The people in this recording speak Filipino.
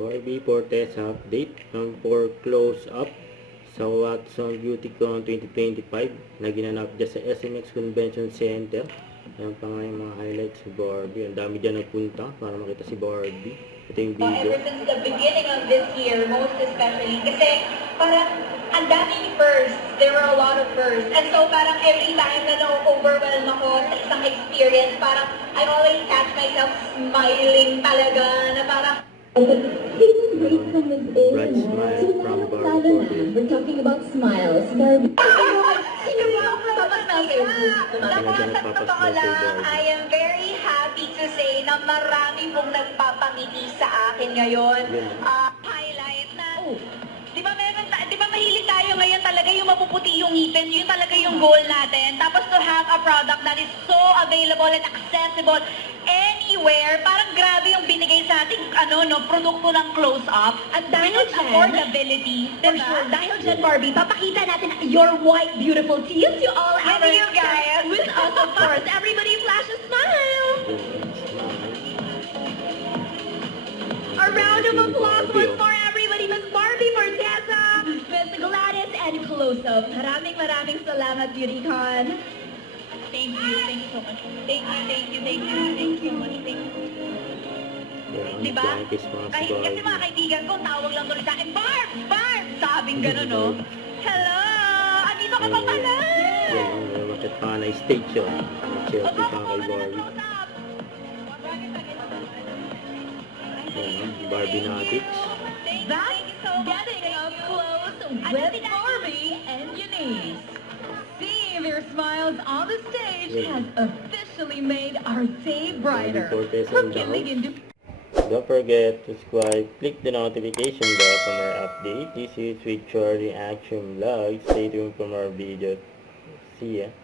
Barbie Fortesa update ng for close-up sa Watson BeautyCon 2025 na ginanap dyan sa SMX Convention Center. Yan pa nga yung mga highlights si Barbie. Ang dami dyan nagpunta para makita si Barbie. Ito yung video. Ever since the beginning of this year, most especially, kasi parang ang daming firsts. There were a lot of firsts. And so parang every time na na-overwhelm ako sa isang experience, parang I always catch myself smiling talaga na parang Bright smile from Barbie Fortesa. We're talking about smiles. Barbie. sino ba ang sa totoo lang, I am very happy to say na marami pong nagpapangiti sa akin ngayon. Highlight na, di ba mahilig tayo ngayon talaga yung mapuputi yung ngipin, yun talaga yung goal natin. Tapos to have a product that is so available and accessible anywhere, parang grabe yung binigay sa ating produkto ng close-up. At dahil affordability, For sure. Dahil dyan, Barbie, papakita natin your white, beautiful teeth to all With our you guys. With us, of course. Everybody flash a smile. A round of applause once for everybody. Miss Barbie Fortesa, Miss Gladys, and Close-Up. Maraming salamat, BeautyCon. Thank you so much. Thank you so much. Thank you. Diba? Kahit kasi mga kaibigan ko, tawag lang tuloy sa akin, Barb! Sabing gano'n, no? Hello! Andito ka pa pala! Yan, bakit pa na stage yun? Selfie ka kay Barbie. Yan, Barbie Natics. That's getting up close with Barbie and Eunice. Seeing their smiles on the stage has officially made our day brighter. Barbie Fortesa in the Looking house. into Don't forget to subscribe, click the notification bell for more updates. This is with Charlie Action Vlog. Stay tuned for more videos. See ya.